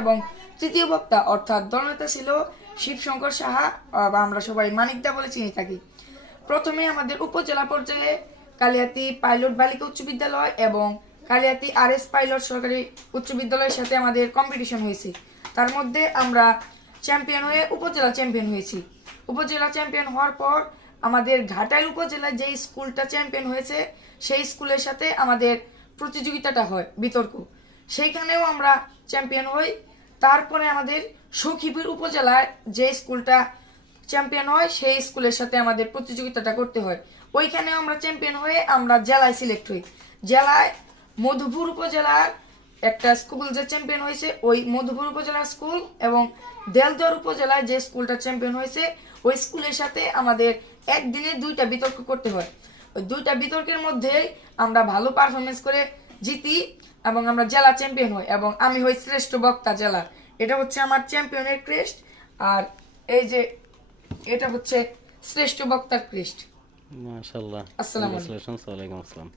এবং তৃতীয় বক্তা অর্থাৎ দলনেতা ছিল শিবশঙ্কর সাহা বা আমরা সবাই মানিকদা বলে চিনি থাকি। প্রথমে আমাদের উপজেলা পর্যায়ে কালিয়াতি পাইলট বালিকা উচ্চ বিদ্যালয় এবং কালিয়াতি RS পাইলট সরকারি উচ্চ বিদ্যালয়ের সাথে আমাদের কম্পিটিশন হয়েছে। তার মধ্যে আমরা চ্যাম্পিয়ন হয়ে উপজেলা চ্যাম্পিয়ন হয়েছি। উপজেলা চ্যাম্পিয়ন হওয়ার পর আমাদের ঘাটাইল উপজেলায় যে স্কুলটা চ্যাম্পিয়ন হয়েছে সেই স্কুলের সাথে আমাদের প্রতিযোগিতাটা হয় বিতর্ক, সেইখানেও আমরা চ্যাম্পিয়ন হই। তারপরে আমাদের সখীপুর উপজেলায় যে স্কুলটা চ্যাম্পিয়ন হয় সেই স্কুলের সাথে আমাদের প্রতিযোগিতাটা করতে হয়, ওইখানেও আমরা চ্যাম্পিয়ন হয়ে আমরা জেলায় সিলেক্ট হই। জেলায় মধুপুর উপজেলার একটা স্কুল যে চ্যাম্পিয়ন হয়েছে ওই মধুপুর উপজেলার স্কুল এবং দেলদুয়ার উপজেলায় যে স্কুলটা চ্যাম্পিয়ন হয়েছে ওই স্কুলের সাথে আমাদের একদিনে 2টা বিতর্ক করতে হয়। ওই 2টা বিতর্কের মধ্যে আমরা ভালো পারফরমেন্স করে জিতি এবং আমরা জেলা চ্যাম্পিয়ন হই এবং আমি হই শ্রেষ্ঠ বক্তা জেলার। এটা হচ্ছে আমার চ্যাম্পিয়নের ক্রেস্ট, আর এই যে এটা হচ্ছে শ্রেষ্ঠ বক্তার ক্রেস্ট। মাশাআল্লাহ। আসসালামু আলাইকুম। ওয়া আলাইকুম আসসালাম।